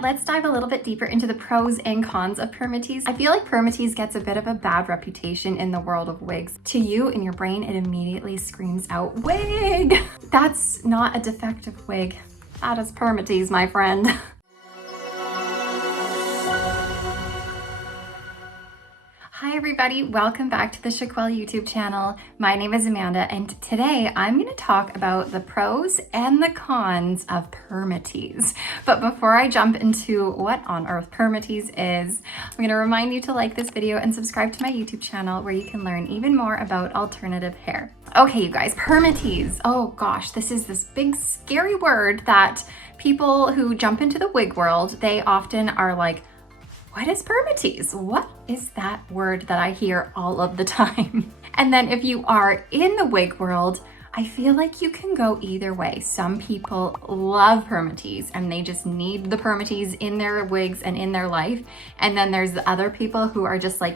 Let's dive a little bit deeper into the pros and cons of Permatease. I feel like Permatease gets a bit of a bad reputation in the world of wigs. To you, in your brain, it immediately screams out, wig! That's not a defective wig. That is Permatease, my friend. Hi everybody, welcome back to the Chiquel YouTube channel. My name is Amanda and today I'm going to talk about the pros and the cons of Permatease. But before I jump into what on earth Permatease is, I'm going to remind you to like this video and subscribe to my YouTube channel where you can learn even more about alternative hair. Okay, you guys, Permatease. Oh gosh, this is this big scary word that people who jump into the wig world, they often are like, what is Permatease? What is that word that I hear all of the time? And then if you are in the wig world, I feel like you can go either way. Some people love Permatease and they just need the Permatease in their wigs and in their life. And then there's the other people who are just like,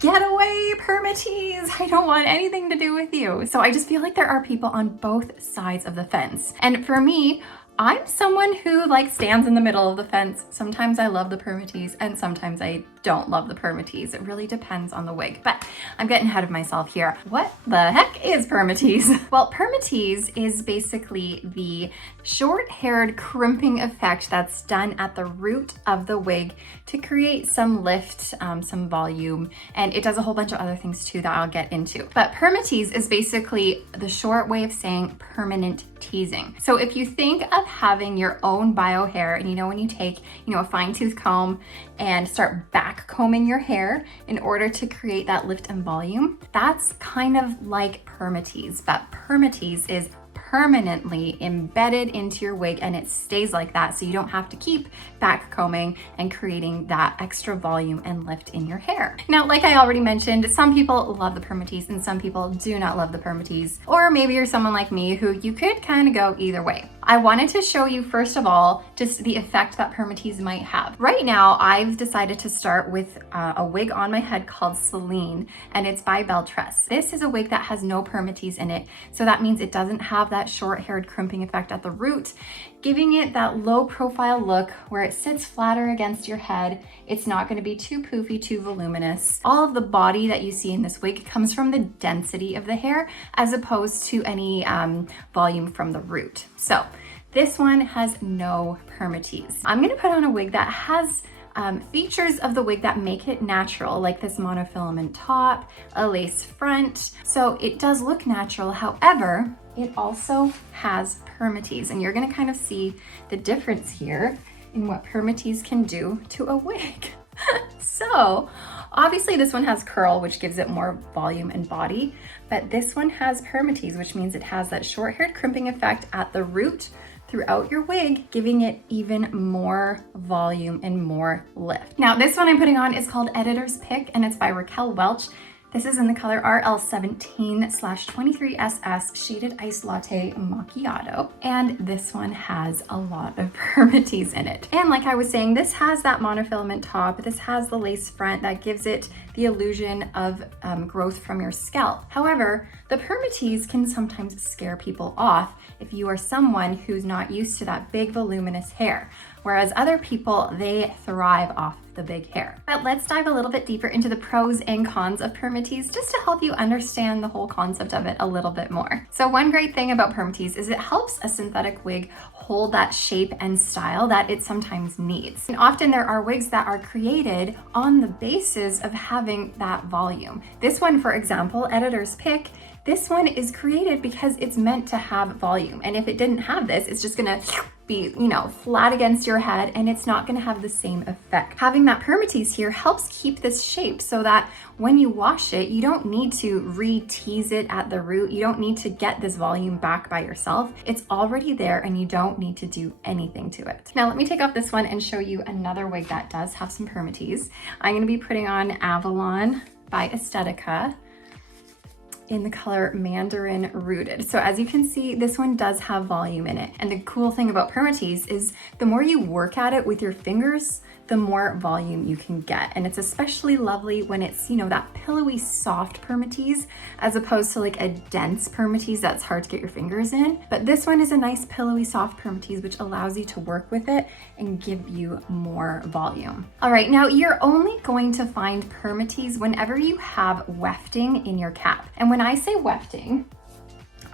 get away Permatease, I don't want anything to do with you. So I just feel like there are people on both sides of the fence. And for me, I'm someone who like stands in the middle of the fence. Sometimes I love the Permatease and sometimes I don't love the Permatease. It really depends on the wig, but I'm getting ahead of myself here. What the heck is Permatease? Well, Permatease is basically the short-haired crimping effect that's done at the root of the wig to create some lift, some volume, and it does a whole bunch of other things too that I'll get into. But Permatease is basically the short way of saying permanent teasing. So if you think of having your own bio hair, and you know when you take, a fine tooth comb and start back combing your hair in order to create that lift and volume, that's kind of like Permatease, but Permatease is permanently embedded into your wig and it stays like that, so you don't have to keep back combing and creating that extra volume and lift in your hair. Now, like I already mentioned, some people love the Permatease and some people do not love the Permatease, or maybe you're someone like me who you could kind of go either way. I wanted to show you first of all just the effect that Permatease might have. Right now, I've decided to start with a wig on my head called Celine, and it's by Belle Tress. This is a wig that has no Permatease in it, so that means it doesn't have that short-haired crimping effect at the root, giving it that low profile look where it sits flatter against your head. It's not going to be too poofy, too voluminous. All of the body that you see in this wig comes from the density of the hair as opposed to any volume from the root. So this one has no Permatease. I'm going to put on a wig that has features of the wig that make it natural, like this monofilament top, a lace front. So it does look natural. However, it also has Permatease, and you're going to kind of see the difference here in what Permatease can do to a wig. So obviously this one has curl, which gives it more volume and body, but this one has Permatease, which means it has that short-haired crimping effect at the root throughout your wig, giving it even more volume and more lift. Now, this one I'm putting on is called Editor's Pick, and it's by Raquel Welch. This is in the color RL17/23SS Shaded Ice Latte Macchiato. And this one has a lot of Permatease in it. And like I was saying, this has that monofilament top. This has the lace front that gives it the illusion of growth from your scalp. However, the Permatease can sometimes scare people off if you are someone who's not used to that big voluminous hair. Whereas other people, they thrive off the big hair. But let's dive a little bit deeper into the pros and cons of Permatease just to help you understand the whole concept of it a little bit more. So one great thing about Permatease is it helps a synthetic wig hold that shape and style that it sometimes needs. And often there are wigs that are created on the basis of having that volume. This one, for example, Editor's Pick, this one is created because it's meant to have volume. And if it didn't have this, it's just gonna be, flat against your head and it's not gonna have the same effect. Having that Permatease here helps keep this shape so that when you wash it, you don't need to re-tease it at the root. You don't need to get this volume back by yourself. It's already there and you don't need to do anything to it. Now let me take off this one and show you another wig that does have some Permatease. I'm gonna be putting on Avalon by Estetica. in the color Mandarin Rooted. So as you can see, this one does have volume in it. And the cool thing about Permatease is the more you work at it with your fingers, the more volume you can get. And it's especially lovely when it's, you know, that pillowy, soft Permatease, as opposed to like a dense Permatease that's hard to get your fingers in. But this one is a nice pillowy, soft Permatease, which allows you to work with it and give you more volume. All right, now you're only going to find Permatease whenever you have wefting in your cap. And when I say wefting,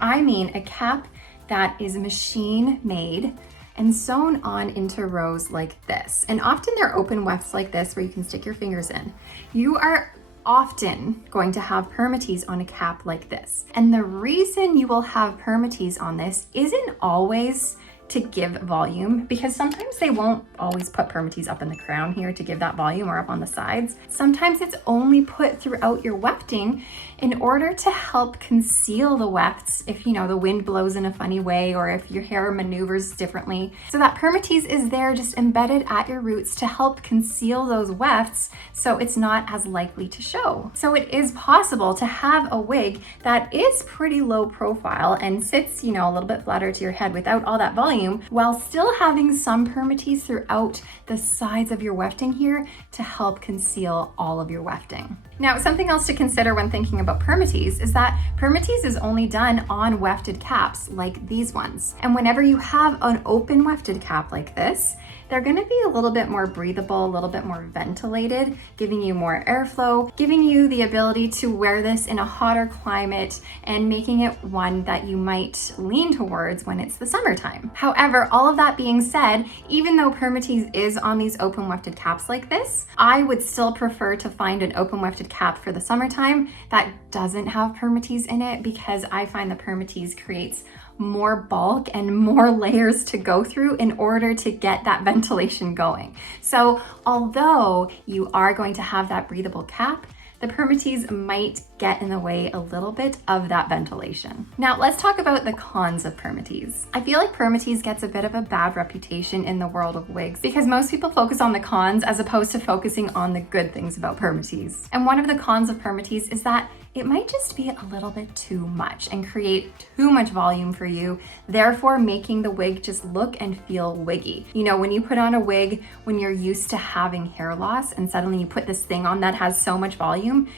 I mean a cap that is machine made and sewn on into rows like this. And often they're open wefts like this where you can stick your fingers in. You are often going to have Permatease on a cap like this. And the reason you will have Permatease on this isn't always to give volume, because sometimes they won't always put Permatease up in the crown here to give that volume, or up on the sides. Sometimes it's only put throughout your wefting in order to help conceal the wefts if, you know, the wind blows in a funny way or if your hair maneuvers differently. So that Permatease is there just embedded at your roots to help conceal those wefts so it's not as likely to show. So it is possible to have a wig that is pretty low profile and sits, you know, a little bit flatter to your head without all that volume, while still having some Permatease throughout the sides of your wefting here to help conceal all of your wefting. Now, something else to consider when thinking about Permatease is that Permatease is only done on wefted caps like these ones. And whenever you have an open wefted cap like this, they're gonna be a little bit more breathable, a little bit more ventilated, giving you more airflow, giving you the ability to wear this in a hotter climate and making it one that you might lean towards when it's the summertime. However, all of that being said, even though Permatease is on these open wefted caps like this, I would still prefer to find an open wefted cap for the summertime that doesn't have Permatease in it, because I find the Permatease creates more bulk and more layers to go through in order to get that ventilation going. So although you are going to have that breathable cap, the Permatease might get in the way a little bit of that ventilation. Now let's talk about the cons of Permatease. I feel like Permatease gets a bit of a bad reputation in the world of wigs because most people focus on the cons as opposed to focusing on the good things about Permatease. And one of the cons of Permatease is that it might just be a little bit too much and create too much volume for you, therefore making the wig just look and feel wiggy. You know, when you put on a wig, when you're used to having hair loss and suddenly you put this thing on that has so much volume,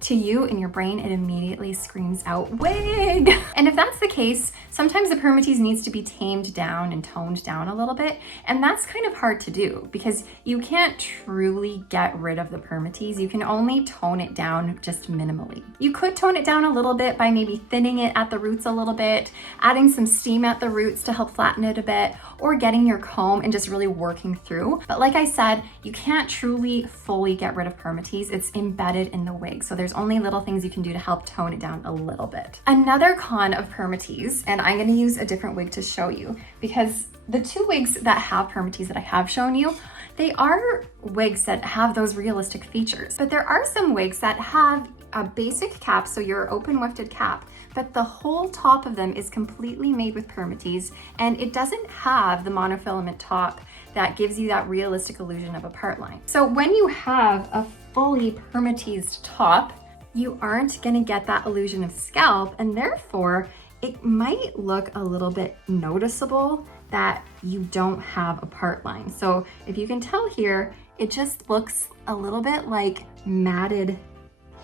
to you in your brain, it immediately screams out wig. And if that's the case, sometimes the Permatease needs to be tamed down and toned down a little bit. And that's kind of hard to do because you can't truly get rid of the Permatease. You can only tone it down just minimally. You could tone it down a little bit by maybe thinning it at the roots a little bit, adding some steam at the roots to help flatten it a bit, or getting your comb and just really working through. But like I said, you can't truly fully get rid of Permatease. It's embedded in the wig. So there's only little things you can do to help tone it down a little bit. Another con of Permatease, and I'm gonna use a different wig to show you because the two wigs that have Permatease that I have shown you, they are wigs that have those realistic features. But there are some wigs that have a basic cap, so your open wefted cap, but the whole top of them is completely made with Permatease and it doesn't have the monofilament top that gives you that realistic illusion of a part line. So when you have a fully Permateased top, you aren't gonna get that illusion of scalp, and therefore it might look a little bit noticeable that you don't have a part line. So if you can tell here, it just looks a little bit like matted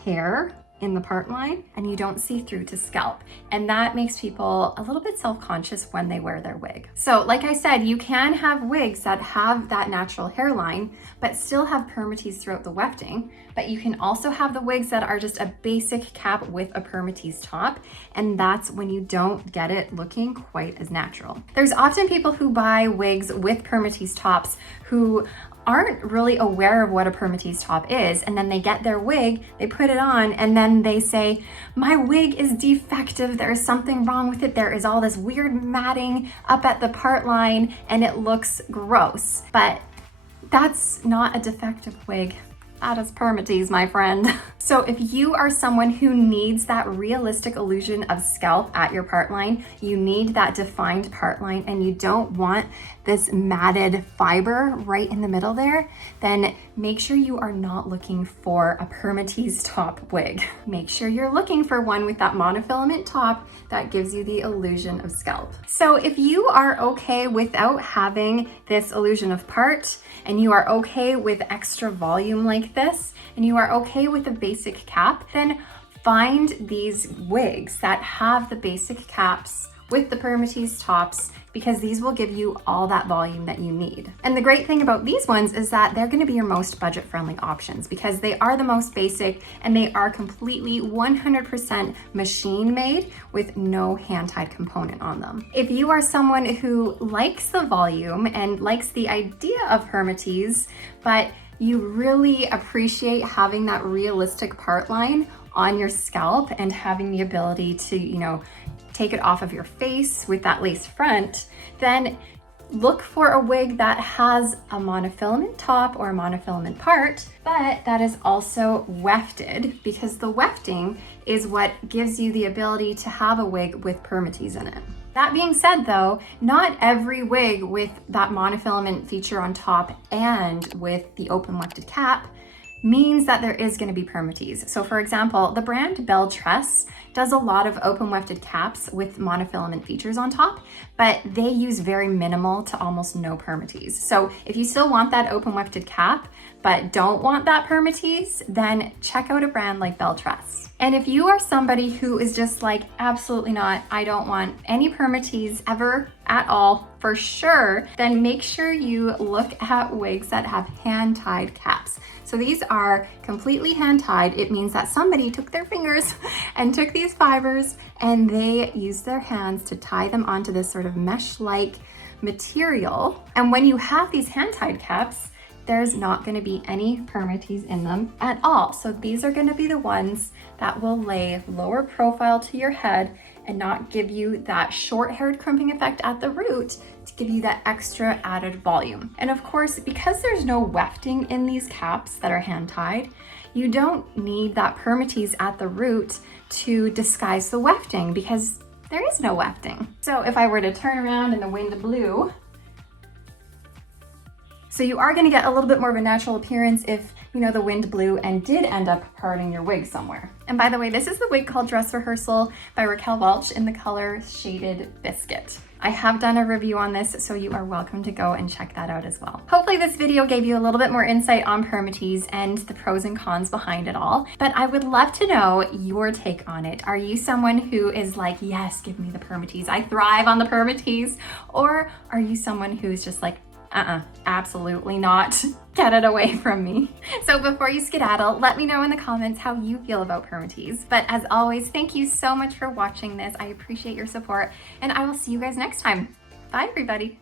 hair in the part line, and you don't see through to scalp. And that makes people a little bit self-conscious when they wear their wig. So like I said, you can have wigs that have that natural hairline, but still have Permatease throughout the wefting. But you can also have the wigs that are just a basic cap with a Permatease top, and that's when you don't get it looking quite as natural. There's often people who buy wigs with Permatease tops who aren't really aware of what a Permatease top is, and then they get their wig, they put it on, and then they say, my wig is defective, there is something wrong with it, there is all this weird matting up at the part line, and it looks gross. But that's not a defective wig. That is Permatease, my friend. So if you are someone who needs that realistic illusion of scalp at your part line, you need that defined part line, and you don't want this matted fiber right in the middle there, then make sure you are not looking for a Permatease top wig. Make sure you're looking for one with that monofilament top that gives you the illusion of scalp. So if you are okay without having this illusion of part, and you are okay with extra volume like this, and you are okay with a basic cap, then find these wigs that have the basic caps with the Permatease tops, because these will give you all that volume that you need. And the great thing about these ones is that they're gonna be your most budget-friendly options because they are the most basic and they are completely 100% machine made with no hand-tied component on them. If you are someone who likes the volume and likes the idea of Permatease, but you really appreciate having that realistic part line on your scalp and having the ability to, take it off of your face with that lace front, then look for a wig that has a monofilament top or a monofilament part, but that is also wefted, because the wefting is what gives you the ability to have a wig with Permatease in it. That being said though, not every wig with that monofilament feature on top and with the open wefted cap means that there is going to be Permatease. So for example, the brand Belle Tress does a lot of open wefted caps with monofilament features on top, but they use very minimal to almost no Permatease. So if you still want that open wefted cap, but don't want that Permatease, then check out a brand like Belle Tress. And if you are somebody who is just like, absolutely not, I don't want any Permatease ever at all, for sure, then make sure you look at wigs that have hand-tied caps. So these are completely hand-tied. It means that somebody took their fingers and took these fibers and they used their hands to tie them onto this sort of mesh-like material. And when you have these hand-tied caps, there's not going to be any Permatease in them at all. So these are going to be the ones that will lay lower profile to your head and not give you that short-haired crimping effect at the root, to give you that extra added volume. And of course, because there's no wefting in these caps that are hand-tied, you don't need that Permatease at the root to disguise the wefting, because there is no wefting. So if I were to turn around and the wind blew, so you are going to get a little bit more of a natural appearance if, the wind blew and did end up parting your wig somewhere. And by the way, this is the wig called Dress Rehearsal by Raquel Welch in the color Shaded Biscuit. I have done a review on this, so you are welcome to go and check that out as well. Hopefully this video gave you a little bit more insight on Permatease and the pros and cons behind it all, but I would love to know your take on it. Are you someone who is like, yes, give me the Permatease, I thrive on the Permatease? Or are you someone who's just like, absolutely not. Get it away from me. So before you skedaddle, let me know in the comments how you feel about Permatease. But as always, thank you so much for watching this. I appreciate your support, and I will see you guys next time. Bye, everybody.